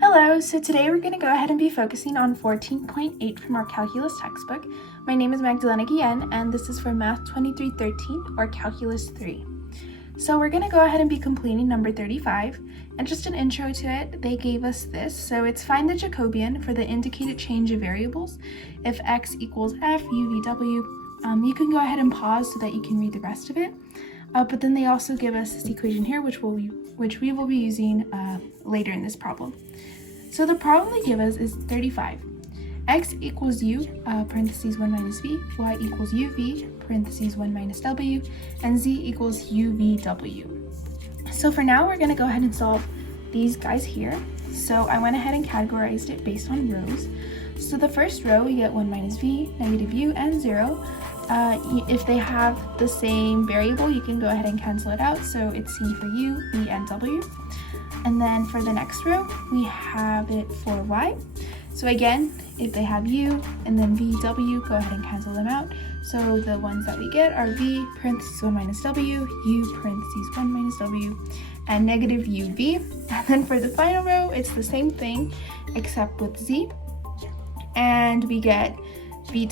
Hello, so today we're going to go ahead and be focusing on 14.8 from our calculus textbook. My name is Magdalena Guillen, and this is for Math 2313 or Calculus 3. So we're going to go ahead and be completing number 35, and just an intro to it, they gave us this. So it's find the Jacobian for the indicated change of variables if x equals f, u, v, w. You can go ahead and pause so that you can read the rest of it. But then they also give us this equation here, which we will be using later in this problem. So the problem they give us is 35. X equals u, parentheses 1 minus v, y equals uv, parentheses 1 minus w, and z equals uvw. So for now, we're going to go ahead and solve these guys here. So I went ahead and categorized it based on rows. So the first row, we get 1 minus v, negative u, and 0. If they have the same variable, you can go ahead and cancel it out. So it's c for u, v, and w. And then for the next row, we have it for y. So again, if they have u and then v, w, go ahead and cancel them out. So the ones that we get are v, parentheses 1 minus w, u, parentheses 1 minus w, and negative uv. And then for the final row, it's the same thing, except with z. And we get vw,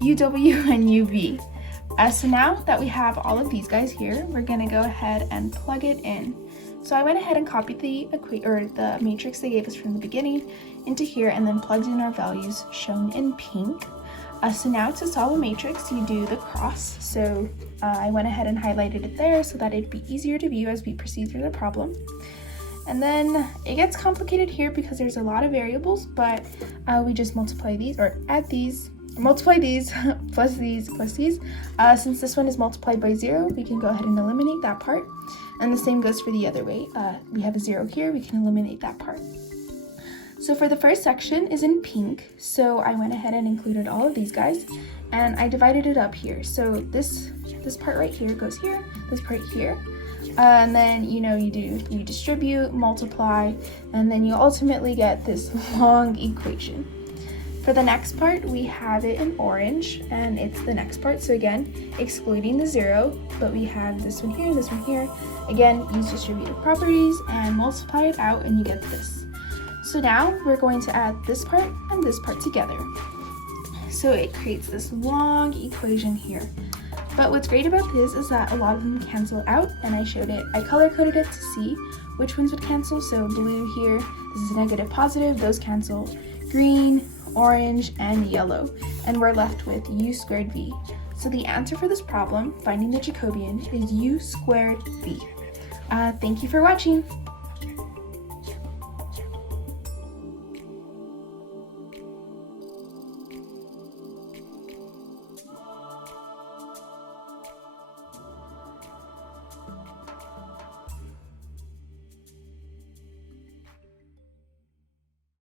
uw, and uv. So now that we have all of these guys here, we're going to go ahead and plug it in. So I went ahead and copied the matrix they gave us from the beginning into here and then plugged in our values shown in pink. So now to solve a matrix, you do the cross. So I went ahead and highlighted it there so that it'd be easier to view as we proceed through the problem. And then it gets complicated here because there's a lot of variables, but we just multiply these or add these, multiply these plus these plus these. Since this one is multiplied by 0, we can go ahead and eliminate that part. And the same goes for the other way. We have a 0 here, we can eliminate that part. So for the first section is in pink. So I went ahead and included all of these guys and I divided it up here. So this part right here goes here, this part here. And then, you distribute, multiply, and then you ultimately get this long equation. For the next part, we have it in orange, and it's the next part. So again, excluding the 0, but we have this one here, this one here. Again, use distributive properties and multiply it out, and you get this. So now we're going to add this part and this part together. So it creates this long equation here. But what's great about this is that a lot of them cancel out, and I color-coded it to see which ones would cancel. So blue here, this is negative, positive, those cancel. Green, orange, and yellow, and we're left with u squared v. So the answer for this problem, finding the Jacobian, is u squared v. Thank you for watching.